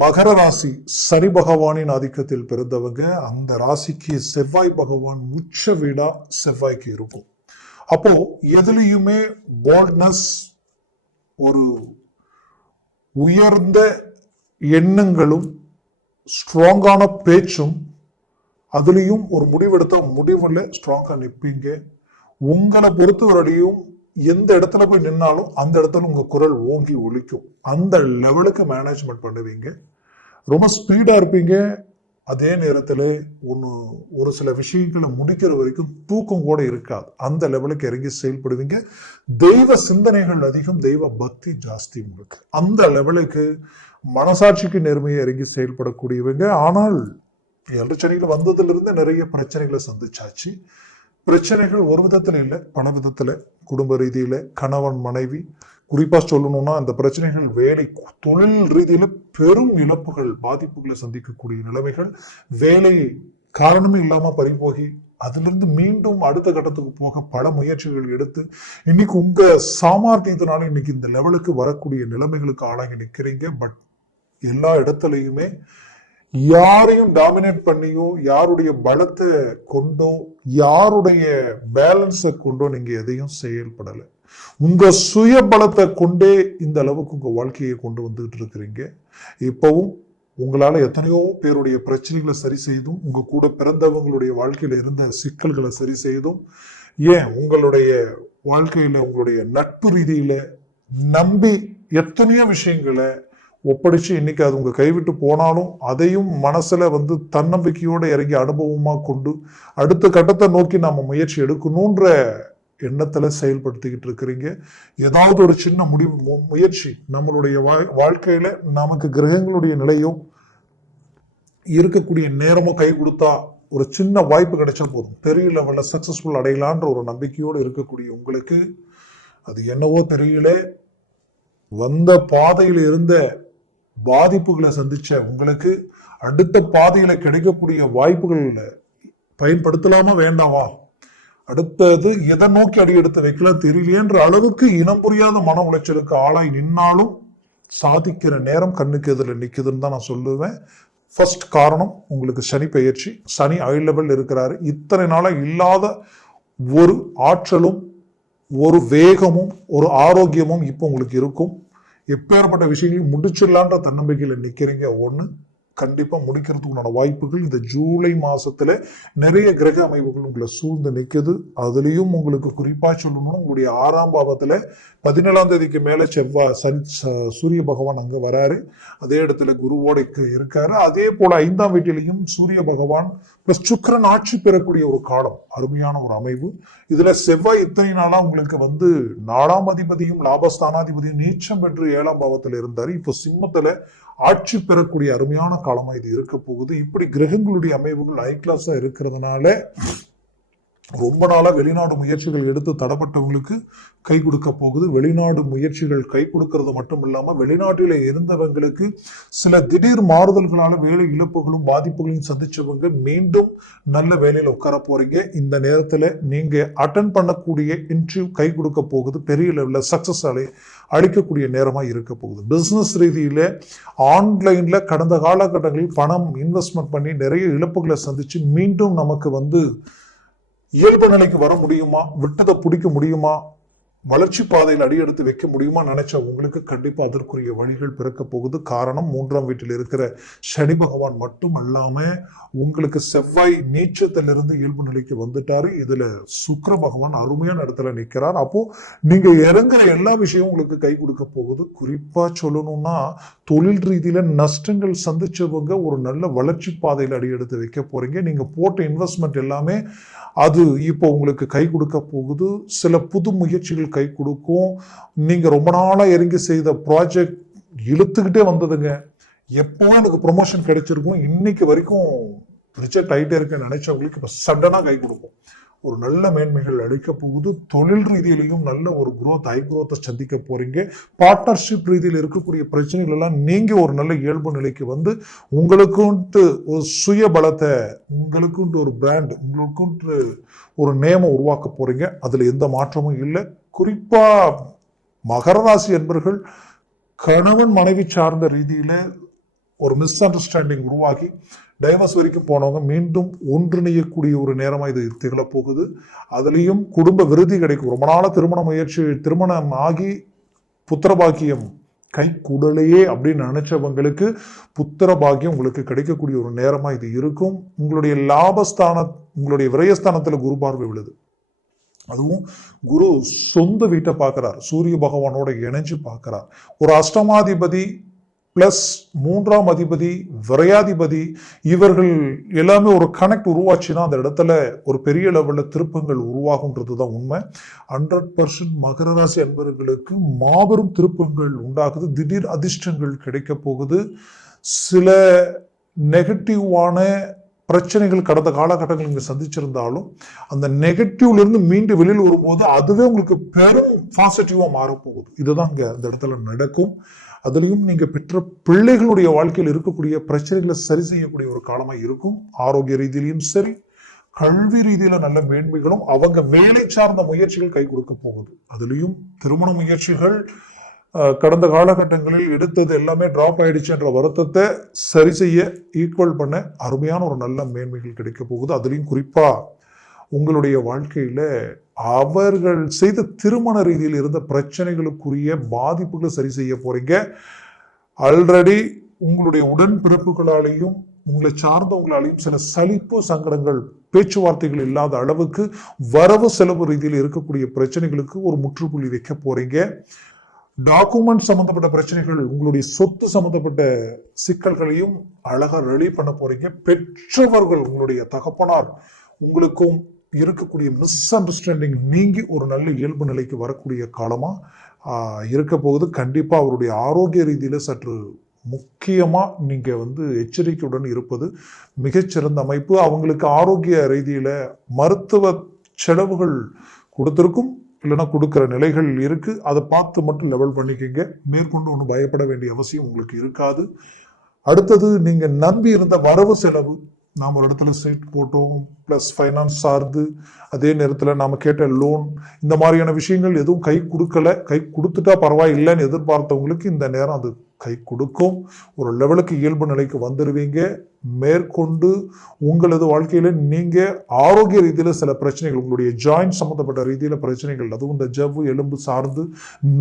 மகர ராசி சனி பகவானின் ஆதிக்கத்தில் பிறந்தவங்க அந்த ராசிக்கு செவ்வாய் பகவான் உச்ச வீடா செவ்வாய்க்கு இருக்கும். அப்போ எதுலேயுமே போல்ட்னஸ் ஒரு உயர்ந்த எண்ணங்களும் ஸ்ட்ராங்கான பேச்சும் அதுலேயும் ஒரு முடிவெடுத்த முடிவில் ஸ்ட்ராங்காக நிற்பீங்க உங்களை பொறுத்தவரையும் எந்த இடத்துல போய் நின்னாலும் அந்த இடத்துல உங்கள் குரல் ஓங்கி ஒழிக்கும் அந்த லெவலுக்கு மேனேஜ்மெண்ட் பண்ணுவீங்க. ரொம்ப ஸ்பீடாக இருப்பீங்க. அதே நேரத்தில் ஒன்று ஒரு சில விஷயங்களை முடிக்கிற வரைக்கும் தூக்கம் கூட இருக்காது. அந்த லெவலுக்கு இறங்கி செயல்படுவீங்க. தெய்வ சிந்தனைகள் அதிகம் தெய்வ பக்தி ஜாஸ்தி உங்களுக்கு. அந்த லெவலுக்கு மனசாட்சிக்கு நேர்மையை இறங்கி செயல்படக்கூடியவங்க. ஆனால் ஏழரை சனியில் நிறைய பிரச்சனைகளை சந்திச்சாச்சு. பிரச்சனைகள் ஒரு விதத்தில் இல்லை பண விதத்தில். குடும்ப ரீதியில் கணவன் மனைவி குறிப்பாக சொல்லணும்னா அந்த பிரச்சனைகள் வேலை தொழில் ரீதியில் பெரும் இழப்புகள் பாதிப்புகளை சந்திக்கக்கூடிய நிலைமைகள். வேலை காரணமே இல்லாமல் பறிபோகி அதிலிருந்து மீண்டும் அடுத்த கட்டத்துக்கு போக பல முயற்சிகள் எடுத்து இன்னைக்கு உங்க சாமர்த்தியத்தினால இன்னைக்கு இந்த லெவலுக்கு வரக்கூடிய நிலைமைகளுக்கு ஆளாகி நிற்கிறீங்க பட் எல்லா இடத்துலையுமே யாரையும் டாமினேட் பண்ணியோ யாருடைய பலத்தை கொண்டோ யாருடைய பேலன்ஸை கொண்டோ நீங்க எதையும் செயல்படலை. உங்க சுய பலத்தை கொண்டே இந்த அளவுக்கு உங்க வாழ்க்கையை கொண்டு வந்துகிட்டு இருக்கிறீங்க. இப்பவும் உங்களால எத்தனையோ பேருடைய பிரச்சனைகளை சரி செய்தும் உங்க கூட பிறந்தவங்களுடைய வாழ்க்கையில இருந்த சிக்கல்களை சரி செய்தும் ஏன் உங்களுடைய வாழ்க்கையில உங்களுடைய நட்பு ரீதியில நம்பி எத்தனையோ விஷயங்களை ஒப்படைச்சு இன்னைக்கு அது உங்கள் கைவிட்டு போனாலும் அதையும் மனசில் வந்து தன்னம்பிக்கையோடு இறங்கி அனுபவமாக கொண்டு அடுத்த கட்டத்தை நோக்கி நம்ம முயற்சி எடுக்கணுன்ற எண்ணத்தில் செயல்படுத்திக்கிட்டு இருக்கிறீங்க. ஏதாவது ஒரு சின்ன முடிவு முயற்சி நம்மளுடைய வா- வாழ்க்கையில் நமக்கு கிரகங்களுடைய நிலையும் இருக்கக்கூடிய நேரமும் கை கொடுத்தா ஒரு சின்ன வாய்ப்பு கிடைச்சா போதும். பெரிய லெவலில் சக்ஸஸ்ஃபுல் அடையலான்ற ஒரு நம்பிக்கையோடு இருக்கக்கூடிய உங்களுக்கு அது என்னவோ தெரியல. வந்த பாதையில் இருந்த பாதிப்புகளை சந்திச்ச உங்களுக்கு அடுத்த பாதையில கிடைக்கக்கூடிய வாய்ப்புகள் பயன்படுத்தலாமா வேண்டாமா? அடுத்தது எதை நோக்கி அடி எடுத்து வைக்கலாம் தெரியலையேன்ற அளவுக்கு இனம் புரியாத மன உளைச்சலுக்கு ஆளாய் நின்னாலும் சாதிக்கிற நேரம் கண்ணுக்கு எதிரில் நிற்குதுன்னு தான் நான் சொல்லுவேன். ஃபர்ஸ்ட் காரணம் உங்களுக்கு சனி பெயர்ச்சி. சனி ஐ லெவல் இருக்கிறாரு. இத்தனை நாளாக இல்லாத ஒரு ஆற்றலும் ஒரு வேகமும் ஒரு ஆரோக்கியமும் இப்போ உங்களுக்கு இருக்கும். எப்பேற்பட்ட விஷயங்களையும் முடிச்சிடலான்ற தன்னம்பிக்கையில் நிற்கிறீங்க ஒன்று கண்டிப்பாக முடிக்கிறதுக்குண்டான வாய்ப்புகள் இந்த ஜூலை மாதத்தில் நிறைய கிரக அமைப்புகள் உங்களை சூழ்ந்து நிற்குது அதுலேயும் உங்களுக்கு குறிப்பாக சொல்லணும்னா உங்களுடைய ஆறாம் பாவத்தில் பதினேழாம் தேதிக்கு மேலே செவ்வாய் சன் ச- சூரிய பகவான் அங்கே வராரு. அதே இடத்துல குருவோட இருக்காரு. அதே போல் ஐந்தாம் வீட்டிலையும் சூரிய பகவான் ப்ளஸ் சுக்கிரன் ஆட்சி பெறக்கூடிய ஒரு காலம் அருமையான ஒரு அமைவு. இதில் செவ்வாய் இத்தனை நாளாக உங்களுக்கு வந்து நாலாம் அதிபதியும் லாபஸ்தானாதிபதியும் நீச்சம் பெற்று ஏழாம் பாவத்தில் இருந்தார். இப்போ சிம்மத்தில் ஆட்சி பெறக்கூடிய அருமையான காலமாக இது இருக்க போகுது. இப்படி கிரகங்களுடைய அமைவுகள் ஹை கிளாஸாக இருக்கிறதுனால ரொம்ப நாளாக வெளிநாடு முயற்சிகள் எடுத்து தடப்பட்டவங்களுக்கு கை கொடுக்க போகுது. வெளிநாடு முயற்சிகள் கை கொடுக்கறது மட்டும் இல்லாமல் வெளிநாட்டில் இருந்தவங்களுக்கு சில திடீர் மாறுதல்களால் வேலை இழப்புகளும் பாதிப்புகளையும் சந்திச்சவங்க மீண்டும் நல்ல வேலையில் உட்கார போறீங்க. இந்த நேரத்தில் நீங்கள் அட்டன் பண்ணக்கூடிய இன்டர்வியூ கை கொடுக்க போகுது. பெரிய லெவலில் சக்ஸஸ் அலை அளிக்கக்கூடிய நேரமாக இருக்க போகுது. பிஸ்னஸ் ரீதியில் ஆன்லைனில் கடந்த காலகட்டங்களில் பணம் இன்வெஸ்ட்மெண்ட் பண்ணி நிறைய இழப்புகளை சந்தித்து மீண்டும் நமக்கு வந்து இயல்பு நிலைக்கு வர முடியுமா? விட்டதை பிடிக்க முடியுமா? வளர்ச்சி பாதையில் அடியெடுத்து வைக்க முடியுமா நினைச்ச உங்களுக்கு கண்டிப்பாக அதற்குரிய வழிகள் பிறக்க போகுது. காரணம் மூன்றாம் வீட்டில் இருக்கிற சனி பகவான் மட்டும் அல்லாம உங்களுக்கு செவ்வாய் நீச்சத்திலிருந்து இயல்பு நிலைக்கு வந்துட்டாரு. இதுல சுக்கர பகவான் அருமையான இடத்துல நிற்கிறார் அப்போ நீங்க இறங்குற எல்லா விஷயமும் உங்களுக்கு கை கொடுக்க போகுது. குறிப்பா சொல்லணும்னா தொழில் ரீதியில நஷ்டங்கள் சந்திச்சவங்க ஒரு நல்ல வளர்ச்சி பாதையில் அடியெடுத்து வைக்க போறீங்க. நீங்க போட்ட இன்வெஸ்ட்மெண்ட் எல்லாமே அது இப்போ உங்களுக்கு கை கொடுக்க போகுது. சில புது முயற்சிகள் கை கொடுக்கும். நீங்கள் ரொம்ப நாளாக இறங்கி செய்த ப்ராஜெக்ட் இழுத்துக்கிட்டே வந்ததுங்க. எப்போ எனக்கு ப்ரொமோஷன் கிடைச்சிருக்கும். இன்னைக்கு வரைக்கும் ரிஜெக்ட் ஆகிட்டே இருக்கேன்னு நினைச்சவங்களுக்கு இப்போ சடனாக கை கொடுக்கும். ஒரு நல்ல மேன்மைகள் அளிக்க போகுது. தொழில் ரீதியிலையும் நல்ல ஒரு குரோத் ஐ குரோத்தை சந்திக்க போறீங்க. பார்ட்னர்ஷிப் ரீதியில் இருக்கக்கூடிய பிரச்சனைகள் எல்லாம் நீங்க ஒரு நல்ல இயல்பு நிலைக்கு வந்து உங்களுக்குன்ட்டு ஒரு சுய பலத்தை உங்களுக்குன்ட்டு ஒரு பிராண்ட் உங்களுக்குன்ட்டு ஒரு நேமை உருவாக்க போறீங்க. அதுல எந்த மாற்றமும் இல்லை. குறிப்பாக மகர ராசி என்பர்கள் கணவன் மனைவி சார்ந்த ரீதியில் ஒரு மிஸ் அண்டர்ஸ்டாண்டிங் உருவாகி டைவர்ஸ் வரைக்கும் போனவங்க மீண்டும் ஒன்றிணையக்கூடிய ஒரு நேரமாக இது திகழப்போகுது. அதுலேயும் குடும்ப விருதி கிடைக்கும். ரொம்ப நாள திருமண முயற்சி திருமணம் ஆகி புத்திரபாக்கியம் கை குடலையே அப்படின்னு நினைச்சவங்களுக்கு புத்திர பாக்கியம் உங்களுக்கு கிடைக்கக்கூடிய ஒரு நேரமாக இது இருக்கும். உங்களுடைய லாபஸ்தான உங்களுடைய விரயஸ்தானத்தில் குரு பார்வை விழுது. அதுவும் குரு சொந்த வீட்டை பார்க்குறார். சூரிய பகவானோட இணைஞ்சு பார்க்குறார். ஒரு அஷ்டமாதிபதி பிளஸ் மூன்றாம் அதிபதி விரையாதிபதி இவர்கள் எல்லாமே ஒரு கனெக்ட் உருவாச்சுன்னா அந்த இடத்துல ஒரு பெரிய லெவலில் திருப்பங்கள் உருவாகுன்றது தான் உண்மை. ஹண்ட்ரட் பர்சன்ட் மகர ராசி அன்பர்களுக்கு மாபெரும் திருப்பங்கள் உண்டாகுது. திடீர் அதிர்ஷ்டங்கள் கிடைக்க போகுது. சில நெகட்டிவான பிரச்சனைகள் கடந்த காலகட்டங்கள் இங்கே சந்திச்சிருந்தாலும் அந்த நெகட்டிவ்லேருந்து மீண்டு வெளியில் வரும்போது அதுவே உங்களுக்கு பெரும் பாசிட்டிவாக மாறப்போகுது இதுதான் இங்கே அந்த இடத்துல நடக்கும். அதுலேயும் நீங்கள் பெற்ற பிள்ளைகளுடைய வாழ்க்கையில் இருக்கக்கூடிய பிரச்சனைகளை சரி செய்யக்கூடிய ஒரு காலமாக இருக்கும். ஆரோக்கிய ரீதியிலையும் சரி கல்வி ரீதியில நல்ல மேன்மைகளும் அவங்க மேலே சார்ந்த முயற்சிகள் கை கொடுக்க போகுது. அதுலேயும் திருமண முயற்சிகள் கடந்த காலகட்டங்களில் எடுத்தது எல்லாமே ட்ராப் ஆயிடுச்சுன்ற வருத்தத்தை சரி செய்ய ஈக்குவல் பண்ண அருமையான ஒரு நல்ல மேன்மைகள் கிடைக்க போகுது. அதுலேயும் குறிப்பாக உங்களுடைய வாழ்க்கையில் அவர்கள் செய்த திருமண ரீதியில் இருந்த பிரச்சனைகளுக்குரிய பாதிப்புகளை சரி செய்ய போகிறீங்க ஆல்ரெடி உங்களுடைய உடன்பிறப்புகளாலேயும் உங்களை சார்ந்தவங்களாலேயும் சில சலிப்பு சங்கடங்கள் பேச்சுவார்த்தைகள் இல்லாத அளவுக்கு வரவு செலவு ரீதியில் இருக்கக்கூடிய பிரச்சனைகளுக்கு ஒரு முற்றுப்புள்ளி வைக்க போகிறீங்க டாக்குமெண்ட் சம்மந்தப்பட்ட பிரச்சனைகள் உங்களுடைய சொத்து சம்மந்தப்பட்ட சிக்கல்களையும் அழகாக ரெடி பண்ண போறீங்க. பெற்றவர்கள் உங்களுடைய தகப்பனார் உங்களுக்கும் இருக்கக்கூடிய மிஸ் அண்டர்ஸ்டாண்டிங் நீங்கி ஒரு நல்ல இயல்பு நிலைக்கு வரக்கூடிய காலமாக இருக்க போகுது. கண்டிப்பாக அவருடைய ஆரோக்கிய ரீதியில் சற்று முக்கியமாக நீங்கள் வந்து எச்சரிக்கையுடன் இருப்பது மிகச்சிறந்த அமைப்பு. அவங்களுக்கு ஆரோக்கிய ரீதியில் மருத்துவ செலவுகள் கொடுத்துருக்கும். இல்லைன்னா கொடுக்குற நிலைகள் இருக்குது அதை பார்த்து மட்டும் லெவல் பண்ணிக்கங்க. மேற்கொண்டு ஒன்றும் பயப்பட வேண்டிய அவசியம் உங்களுக்கு இருக்காது. அடுத்தது நீங்கள் நம்பி இருந்த வரவு செலவு நாம் ஒரு இடத்துல சீட் போட்டோம் ப்ளஸ் ஃபைனான்ஸ் சார்ந்து அதே நேரத்தில் நாம் கேட்ட லோன் இந்த மாதிரியான விஷயங்கள் எதுவும் கை கொடுக்கல. கை கொடுத்துட்டா பரவாயில்லைன்னு எதிர்பார்த்தவங்களுக்கு இந்த நேரம் அது கை கொடுக்கும். ஒரு லெவலுக்கு இயல்பு நிலைக்கு வந்துடுவீங்க மேற்கொண்டு உங்களது வாழ்க்கையில் நீங்கள் ஆரோக்கிய ரீதியில் சில பிரச்சனைகள் உங்களுடைய ஜாயின்ட் சம்மந்தப்பட்ட ரீதியில் பிரச்சனைகள் அதுவும் இந்த ஜவ்வு எலும்பு சார்ந்து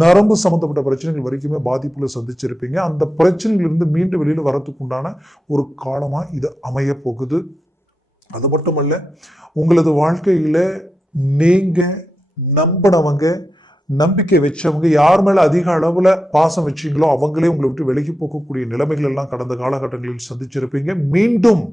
நரம்பு சம்மந்தப்பட்ட பிரச்சனைகள் வரைக்குமே பாதிப்புல சந்திச்சிருப்பீங்க. அந்த பிரச்சனைகளிலிருந்து மீண்டும் வெளியில் வரத்துக்குண்டான உண்டான ஒரு காலமாக இது அமைய போகுது. அது மட்டுமல்ல உங்களது வாழ்க்கையில் நீங்கள் நம்பினவங்க நம்பிக்கை வச்சவங்க யார் மேலே அதிக அளவில் பாசம் வச்சீங்களோ அவங்களே உங்களை விட்டு விலகி போகக்கூடிய நிலைமைகள் எல்லாம் கடந்த காலகட்டங்களில் சந்திச்சிருப்பீங்க. மீண்டும்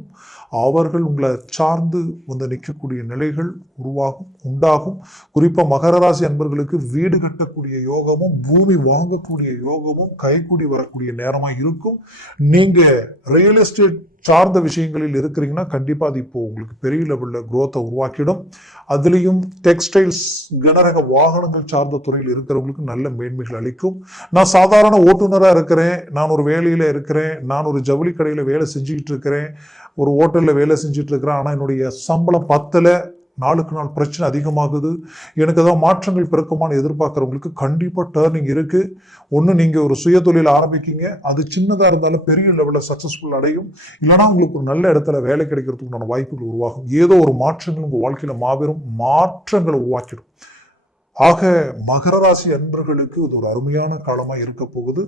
அவர்கள் உங்களை சார்ந்து வந்து நிற்கக்கூடிய நிலைகள் உருவாகும் உண்டாகும். குறிப்பாக மகர ராசி அன்பர்களுக்கு வீடு கட்டக்கூடிய யோகமும் பூமி வாங்கக்கூடிய யோகமும் கைகூடி வரக்கூடிய நேரமாக இருக்கும். நீங்கள் ரியல் எஸ்டேட் சார்ந்த விஷயங்களில் இருக்கிறீங்கன்னா கண்டிப்பாக அது இப்போது உங்களுக்கு பெரிய லெவலில் குரோத்தை உருவாக்கிடும். அதுலேயும் டெக்ஸ்டைல்ஸ் கனரக வாகனங்கள் சார்ந்த துறையில் இருக்கிறவங்களுக்கு நல்ல மேன்மைகள் அளிக்கும். நான் சாதாரண ஓட்டுநராக இருக்கிறேன் நான் ஒரு வேலையில் இருக்கிறேன் நான் ஒரு ஜவுளி கடையில் வேலை செஞ்சுக்கிட்டு இருக்கிறேன் ஒரு ஹோட்டலில் வேலை செஞ்சுட்டு இருக்கிறேன் ஆனால் என்னுடைய சம்பளம் பத்தில் நாளுக்கு நாள் பிரச்சனை அதிகமாகுது. எனக்கு ஏதாவது மாற்றங்கள் பிறக்குமான்னு எதிர்பார்க்குறவங்களுக்கு கண்டிப்பாக டேர்னிங் இருக்குது ஒன்று நீங்கள் ஒரு சுய தொழில் ஆரம்பிக்கீங்க. அது சின்னதாக இருந்தாலும் பெரிய லெவலில் சக்ஸஸ்ஃபுல் அடையும். இல்லைனா உங்களுக்கு ஒரு நல்ல இடத்துல வேலை கிடைக்கிறதுக்குண்டான வாய்ப்புகள் உருவாகும். ஏதோ ஒரு மாற்றங்கள் உங்கள் வாழ்க்கையில் மாபெரும் மாற்றங்களை உருவாக்கிடும். ஆக மகர ராசி அன்பர்களுக்கு இது ஒரு அருமையான காலமாக இருக்க போகுது.